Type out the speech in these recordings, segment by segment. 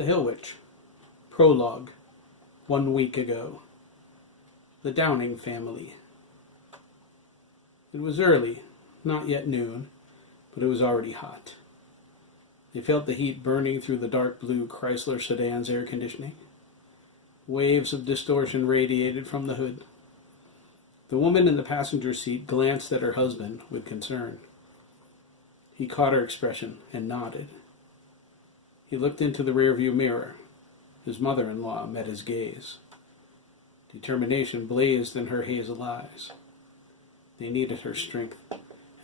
The Hill Witch. Prologue. 1 week ago. The Downing family. It was early, not yet noon, but it was already hot. They felt the heat burning through the dark blue Chrysler sedan's air conditioning. Waves of distortion radiated from the hood. The woman in the passenger seat glanced at her husband with concern. He caught her expression and nodded. He looked into the rearview mirror. His mother-in-law met his gaze. Determination blazed in her hazel eyes. They needed her strength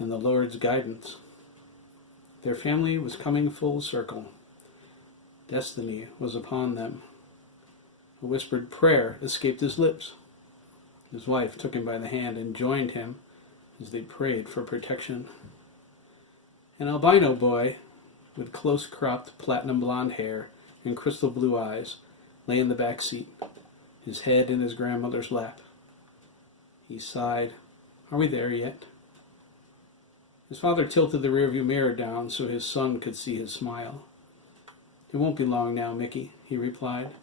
and the Lord's guidance. Their family was coming full circle. Destiny was upon them. A whispered prayer escaped his lips. His wife took him by the hand and joined him as they prayed for protection. An albino boy with close-cropped platinum blonde hair and crystal blue eyes lay in the back seat, his head in his grandmother's lap. He sighed. "Are we there yet?" His father tilted the rearview mirror down so his son could see his smile. "It won't be long now, McKee," he replied.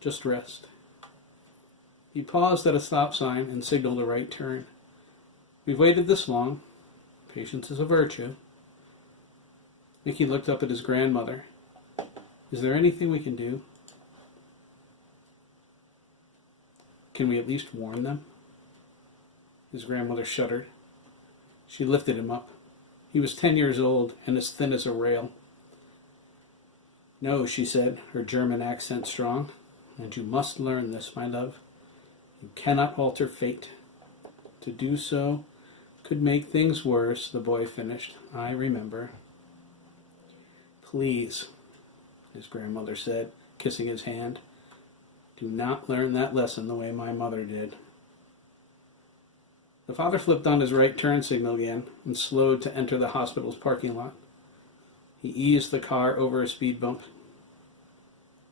"Just rest." He paused at a stop sign and signaled a right turn. "We've waited this long. Patience is a virtue." McKee looked up at his grandmother. "Is there anything we can do? Can we at least warn them?" His grandmother shuddered. She lifted him up. He was 10 years old and as thin as a rail. "No," she said, her German accent strong, "and you must learn this, my love. You cannot alter fate. To do so could make things worse," the boy finished. "I remember." "Please," his grandmother said, kissing his hand, "do not learn that lesson the way my mother did." The father flipped on his right turn signal again and slowed to enter the hospital's parking lot. He eased the car over a speed bump.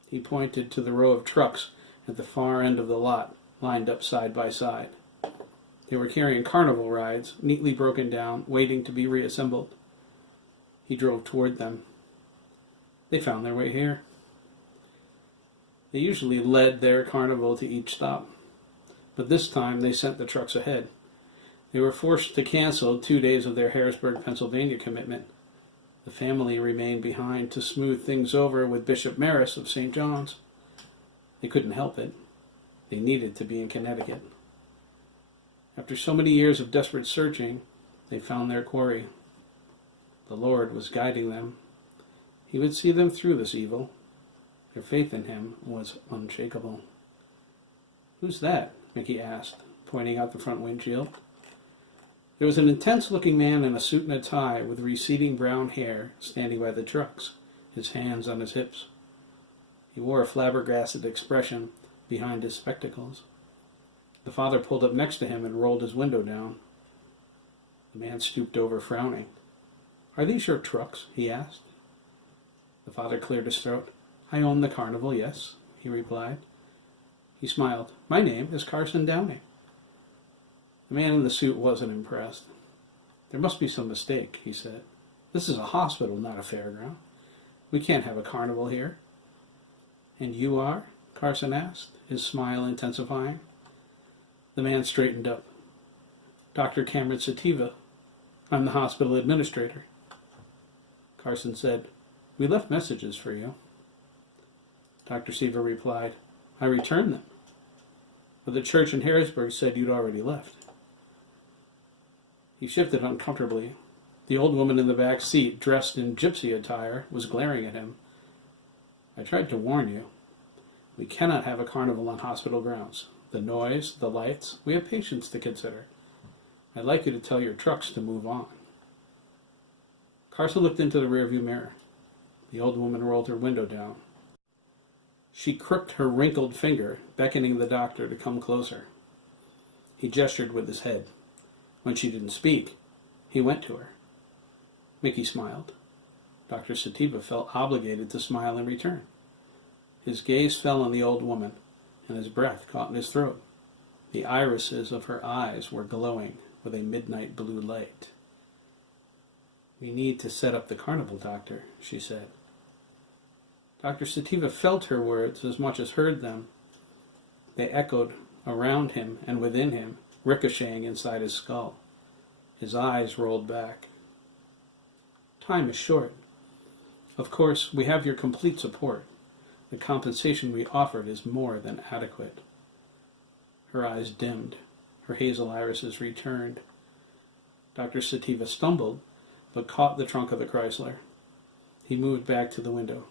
He pointed to the row of trucks at the far end of the lot, lined up side by side. They were carrying carnival rides, neatly broken down, waiting to be reassembled. He drove toward them. They found their way here. They usually led their carnival to each stop, but this time they sent the trucks ahead. They were forced to cancel 2 days of their Harrisburg, Pennsylvania commitment. The family remained behind to smooth things over with Bishop Maris of St. John's. They couldn't help it. They needed to be in Connecticut. After so many years of desperate searching, they found their quarry. The Lord was guiding them. He would see them through this evil. Their faith in him was unshakable. "Who's that?" McKee asked, pointing out the front windshield. There was an intense-looking man in a suit and a tie with receding brown hair standing by the trucks, his hands on his hips. He wore a flabbergasted expression behind his spectacles. The father pulled up next to him and rolled his window down. The man stooped over, frowning. "Are these your trucks?" he asked. The father cleared his throat. "I own the carnival, yes," he replied. He smiled. "My name is Carson Downing." The man in the suit wasn't impressed. "There must be some mistake," he said. "This is a hospital, not a fairground. We can't have a carnival here." "And you are?" Carson asked, his smile intensifying. The man straightened up. "Dr. Cameron Sativa. I'm the hospital administrator." Carson said, "We left messages for you." Dr. Seaver replied, "I returned them. But the church in Harrisburg said you'd already left." He shifted uncomfortably. The old woman in the back seat, dressed in gypsy attire, was glaring at him. "I tried to warn you. We cannot have a carnival on hospital grounds. The noise, the lights, we have patients to consider. I'd like you to tell your trucks to move on." Carson looked into the rearview mirror. The old woman rolled her window down. She crooked her wrinkled finger, beckoning the doctor to come closer. He gestured with his head. When she didn't speak, he went to her. McKee smiled. Dr. Sativa felt obligated to smile in return. His gaze fell on the old woman, and his breath caught in his throat. The irises of her eyes were glowing with a midnight blue light. "We need to set up the carnival, doctor," she said. Dr. Sativa felt her words as much as heard them. They echoed around him and within him, ricocheting inside his skull. His eyes rolled back. Time is short. Of course, we have your complete support. The compensation we offered is more than adequate. Her eyes dimmed. Her hazel irises returned. Dr. Sativa stumbled, but caught the trunk of the Chrysler. He moved back to the window.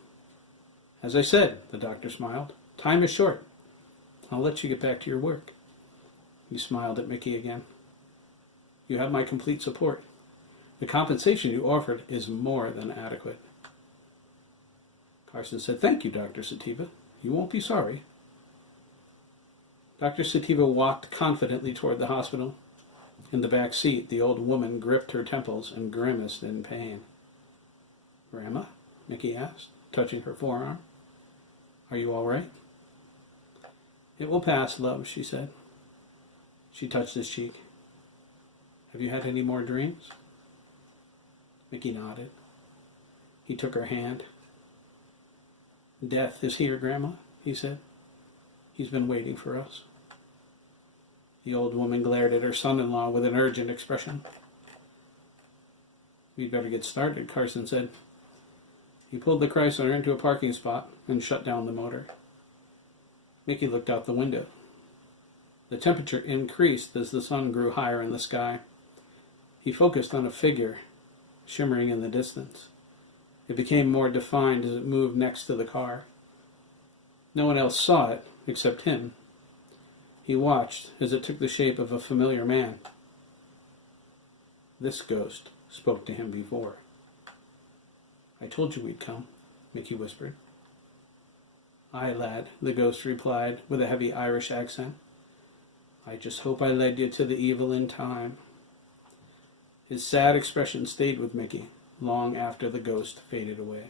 As I said, the doctor smiled, time is short. I'll let you get back to your work. He smiled at McKee again. You have my complete support. The compensation you offered is more than adequate. Carson said, thank you, Dr. Sativa. You won't be sorry. Dr. Sativa walked confidently toward the hospital. In the back seat, the old woman gripped her temples and grimaced in pain. Grandma? McKee asked, touching her forearm. Are you all right? It will pass, love, she said. She touched his cheek. Have you had any more dreams? McKee nodded. He took her hand. Death is here, Grandma, he said. He's been waiting for us. The old woman glared at her son-in-law with an urgent expression. We'd better get started, Carson said. He pulled the Chrysler into a parking spot and shut down the motor. McKee looked out the window. The temperature increased as the sun grew higher in the sky. He focused on a figure shimmering in the distance. It became more defined as it moved next to the car. No one else saw it except him. He watched as it took the shape of a familiar man. This ghost spoke to him before. I told you we'd come, McKee whispered. Aye, lad, the ghost replied with a heavy Irish accent. I just hope I led you to the evil in time. His sad expression stayed with McKee long after the ghost faded away.